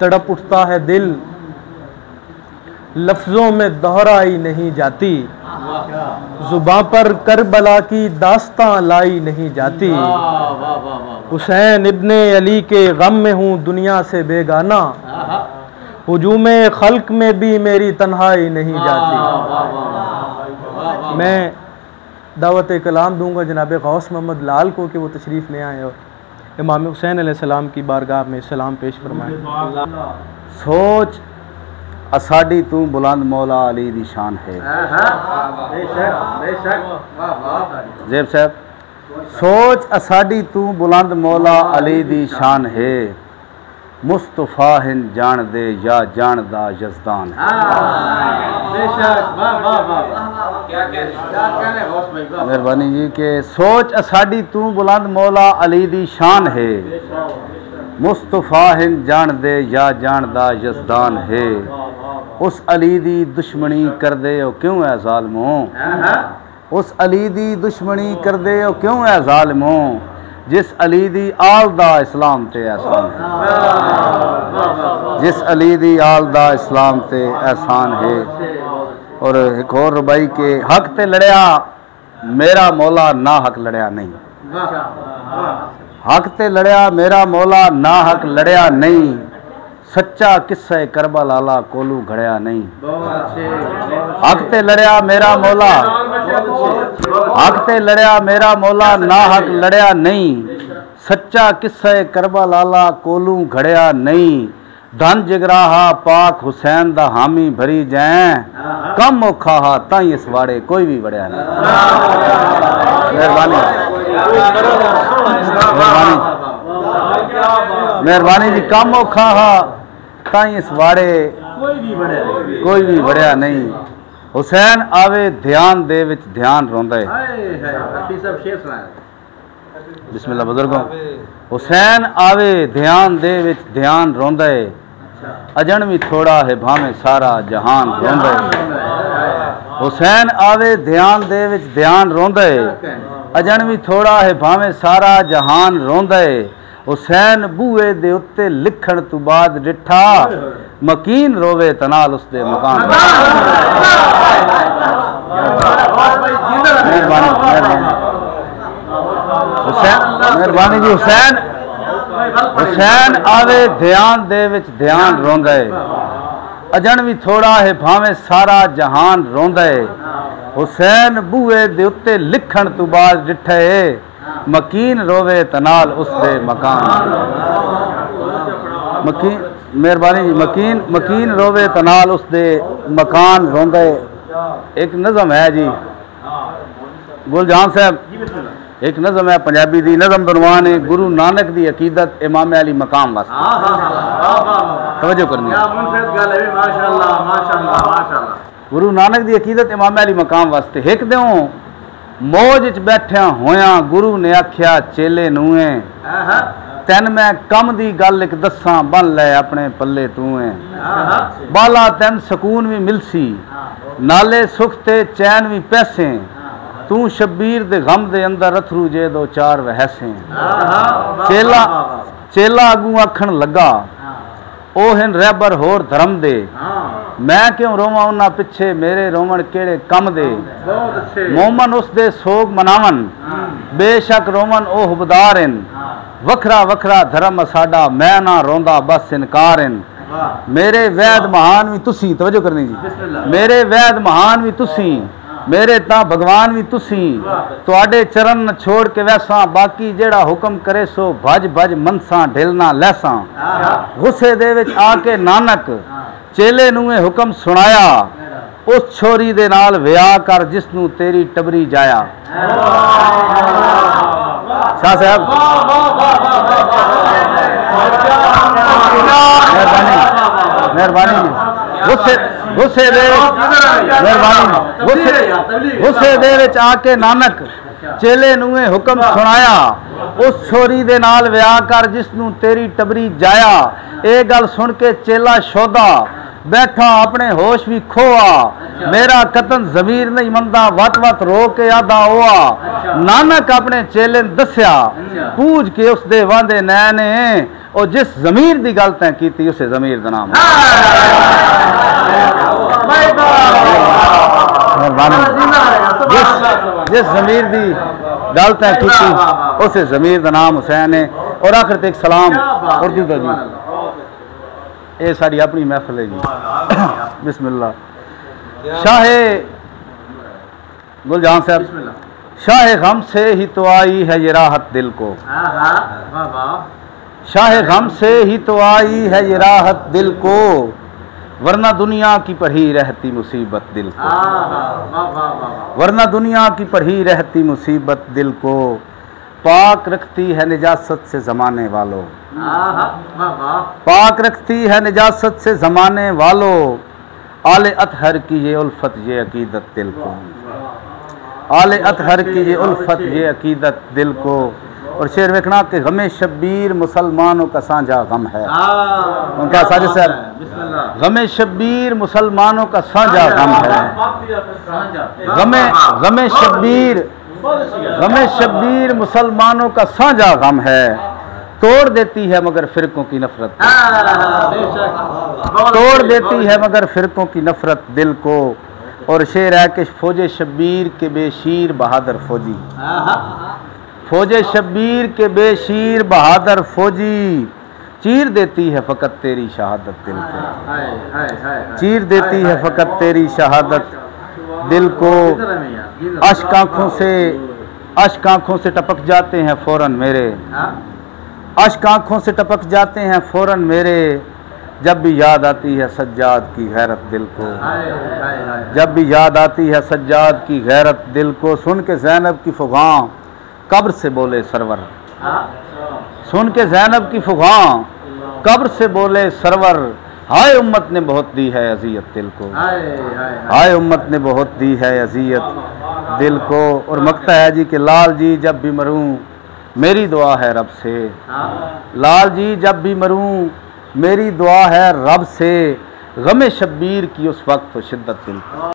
तड़प उठता है दिल, लफ्जों में दोहराई नहीं जाती, जुबां पर करबला की दास्तां लाई नहीं जाती। हुसैन इब्ने अली के गम में हूँ दुनिया से बेगाना, हुजूमे खल्क में भी मेरी तन्हाई नहीं जाती। मैं दावत कलाम दूंगा जनाब गौस मोहम्मद लाल को कि वो तशरीफ़ ले आए और इमाम हुसैन अलैहिस्सलाम की बारगाह में सलाम पेश फरमाएं। सोच असाडी तू बुलंद मौला अली दी शान है। जेब साहब, सोच असाडी तू बुलंद मौला अली दी शान है, मुस्तफा हिन जान दे या जानदा यज़दान है। मेहरबानी जी के सोच असाडी तू बुलंद मौला अली दी शान है, मुस्तफा हिन जान दे या जानदा यज़दान है। उस अली दी दुश्मनी कर दे ओ क्यों है ज़ालिमो, उस अली दी दुश्मनी कर दे ओ क्यों है ज़ालिमो, जिस अली दी आल दा इस्लाम ते एहसान है, जिस अली दी आल दा इस्लाम ते एहसान है। और एक और रुबाई के हक ते लड़िया मेरा मौला ना हक लड़िया नहीं, हक ते लड़िया मेरा मौला ना हक लड़िया नहीं, सच्चा किस्सा करबला कोलू घड़िया नहीं। हक ते लड़िया मेरा मौला, हक ते लड़िया मेरा मौला ना हक लड़िया नहीं, सच्चा किस्सा करबला कोलू घड़िया नहीं। धन जिगराहा पाक हुसैन दा हामी भरी जै, कम औखा हा ताई इस वाड़े कोई भी वड़िया नहीं। मेहरबानी मेहरबानी जी, कम औखा हा ताई इस वाड़े कोई भी वड़िया नहीं। हुसैन आवे ध्यान दे विच ध्यान रोंदा है। बिस्मिल्लाह बुजुर्गों, हुसैन आवे ध्यान दे विच ध्यान रोंदा है, अजन भी थोड़ा है भावे सारा जहान रोंदा है। हुसैन आवे ध्यान दे विच ध्यान रोंदा है, अजन भी थोड़ा है भावे सारा जहान रोंदा है। हुसैन बूए दे उत्ते लिखण तो बाद डिठा, मकीन रोवे तनाल उसदे मकान। मेहरबानी जी, हुसैन हुसैन आवे ध्यान दे विच ध्यान रोंदा है, अजन भी थोड़ा है भावे सारा जहान रोंदा है। हुसैन बूए दे उत्ते लिखण तो बाद डिठे, मकीन रोवे तनाल उसदे मकान। मकीन, मेहरबानी जी, मकीन मकीन रोवे तनाल उसदे मकान रोंदा है। एक नज़म है जी गुलजान साहब, एक नज़म है पंजाबी दी, नज़म बनवान है गुरु नानक दी अकीदत इमाम अली मकाम वास्ते। तवज्जो करनी है, गुरु नानक दी अकीदत इमाम अली मकाम वास्ते। एक देओ मौज च बैठिया होया गुरु ने आख्या चेले नूए, तैन मैं कम दी गल एक दसा बन लै अपने पल्ले तूए। बाला तैन सकून भी मिलसी, नाले सुख ते चैन भी पैसे, तू शबीर दे गम दे अंदर अथरू जे दो चार वहसे। चेला चेला अगू आखण लगा, ओ हिन रहबर होर धर्म दे, मैं क्यों रोवां उन्हां पिछे मेरे रोवण केड़े कम दे। मोमन उस दे सोग मनावन, बेशक रोवन ओ हुबदार इन, वखरा वखरा धर्म साडा मैं ना रोंदा बस इनकार इन। मेरे वैद महान भी तुसी, तवज्जो करनी जी, मेरे वैद महान भी तुसी, मेरे ता भगवान भी तुसी, तुहाडे चरण न छोड़ के वैसा, बाकी जेड़ा हुक्म करे सो भज भज मनसा ढिलना लैसा। गुस्से दे विच आके नानक चेले नूए हुक्म सुनाया, उस छोरी दे नाल विआह कर जिसनू तेरी टबरी जाया। शाह साहब मेहरबानी गुस्से दे गुस्से दे विच आके नानक चेले नूए हुक्म सुनाया, उस छोरी दे नाल विआह कर जिसनू तेरी टबरी जाया। ये गल सुन के चेला शोधा बैठा अपने होश भी खोआ, मेरा कतन जमीर नहीं मंदा वत वत रो के आदा हुआ। नानक अपने चेले दस्या, पूछ के उस दे वांदे नैने, और जिस ज़मीर दी गल तैं कीती उसे ज़मीर दा नाम जिस ज़मीर दी गल तैं कीती उसे ज़मीर दा नाम हुसैन है। और आखिर ते एक सलाम उर्दू दा जी, ये साड़ी अपनी महफिल है जी। बिस्मिल्लाह। शाहे गुलजान साहब, शाहे गम से ही तो आई है ये राहत दिल को, शाहे गम से ही तो आई है ये राहत दिल को, वरना दुनिया की पढ़ी रहती मुसीबत दिल को, वरना दुनिया की पढ़ी रहती मुसीबत दिल को, पाक रखती है निजासत से ज़माने वालों, पाक रखती है निजासत से ज़माने वालों, आले अतहर की ये उल्फत ये अकीदत दिल को, आले अतहर की ये उल्फत ये अकीदत दिल को। और शेर वेखना कि गमे शब्बीर मुसलमानों का साझा गम है, उनका साजिद साहब, गमे शब्बीर मुसलमानों का साझा गम है, गमे शब्बीर मुसलमानों का साझा गम है, तोड़ देती है मगर फिरकों की नफरत, तोड़ देती है मगर फिरकों की नफरत दिल को। और शेर है कि फौजे शब्बीर के बेशीर बहादुर फौजी, फौजे शब्बीर के बेशीर बहादुर फौजी, चीर देती है फ़कत तेरी शहादत दिल को, चीर देती है फ़कत तेरी शहादत दिल को। अश्क आँखों से टपक जाते हैं फ़ौरन मेरे, अश्क आँखों से टपक जाते हैं फ़ौरन मेरे, जब भी याद आती है सज्जाद की गैरत दिल को, जब भी याद आती है सज्जाद की गैरत दिल को। सुन के ज़ैनब की फ़ुगां कब्र से बोले सरवर, सुन के ज़ैनब की फ़ुगां कब्र से बोले सरवर, हाय उम्मत ने बहुत दी है अज़ियत दिल को, हाय उम्मत ने बहुत दी है अज़ियत दिल को। और मकता है जी कि लाल जी जब भी मरूं मेरी दुआ है रब से, लाल जी जब भी मरूं मेरी दुआ है रब से, गमे शब्बीर की उस वक्त तो शिद्दत दिल को।